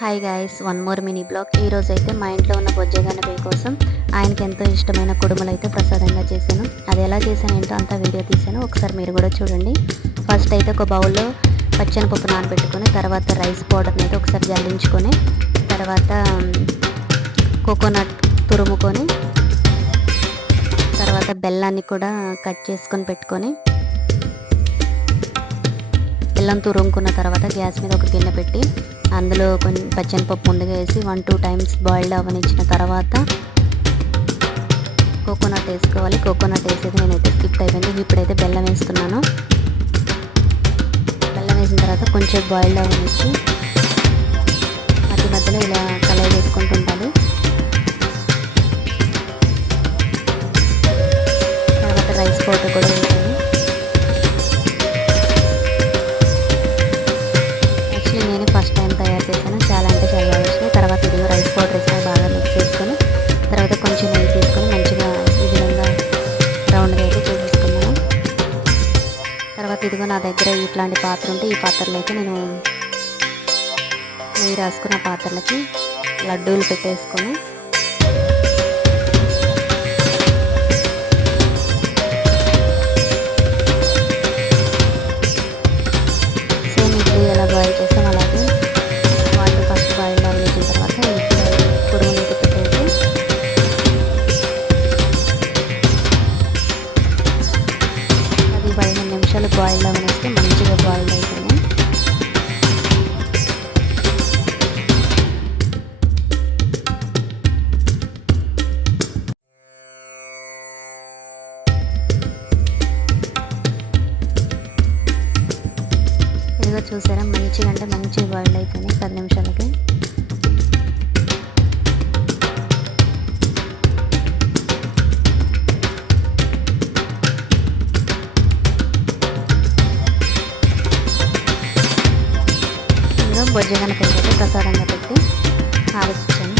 Hi guys, one more mini blog. ఈరోజు అయితే మా ఇంట్లో ఉన్న బొజ్జగన్నపై కోసం ఆయనకి ఎంతో ఇష్టమైన కుడుములు అయితే ప్రసాదంగా చేశాను. అది ఎలా చేశాను ఏంటో అంతా వీడియో తీశాను, ఒకసారి మీరు కూడా చూడండి. ఫస్ట్ అయితే ఒక బౌల్లో పచ్చనిపప్పు నానబెట్టుకొని, తర్వాత రైస్ పౌడర్ని అయితే ఒకసారి జల్లించుకొని, తర్వాత కోకోనట్ తురుముకొని, తర్వాత బెల్లాన్ని కూడా కట్ చేసుకొని పెట్టుకొని, బెల్లం తురుముకున్న తర్వాత గ్యాస్ మీద ఒక గిన్నె పెట్టి అందులో కొంచెం పచ్చనిపప్పు ముందుగా వేసి 1-2 టైమ్స్ బాయిల్డ్ అవ్వనిచ్చిన తర్వాత కోకోనట్ వేసుకోవాలి. కోకోనట్ వేసేది నేనైతే స్కిప్ అయిపోయింది. ఇప్పుడైతే బెల్లం వేస్తున్నాను. బెల్లం వేసిన తర్వాత కొంచెం బాయిల్డ్ అవ్వనిచ్చి మధ్య మధ్యలో ఇలా కలయి వేసుకుంటుంటాలి. తర్వాత రైస్ పౌడర్ కూడా వేసాను. నేను ఫస్ట్ టైం తయారు చేశాను, చాలా అంటే చాలా బాగా వచ్చినాయి. తర్వాత ఇది రైస్ పౌడర్ వేసుకొని బాగా మిక్స్ చేసుకొని, తర్వాత కొంచెం నెయ్యి తీసుకొని మంచిగా ఈ విధంగా రౌండ్గా అయితే చేసేసుకున్నాను. తర్వాత ఇదిగో నా దగ్గర ఇట్లాంటి పాత్ర ఉంటే ఈ పాత్రలో అయితే నేను నెయ్యి రాసుకున్న పాత్రలకి లడ్డూలు పెట్టేసుకొని ఎలా బాయిల్ చేస్తాం అలాగే వాటర్ ఫస్ట్ బాయిల్ అవ్వనిచ్చిన తర్వాత కుడుములు పెట్టేసి అది 15 నిమిషాలు బాయిల్ అవ్వనిస్తే మంచిగా బాయిల్ అవుతుంది. ఇదిగో చూసారా, మంచిగా అంటే మంచిగా బాయిల్ అయిపోయినాయి 10 నిమిషాలకి. ఇదిగో బొజ్జగన్నపై అయితే ప్రసాదంగా పెట్టి ఆలోచించాను.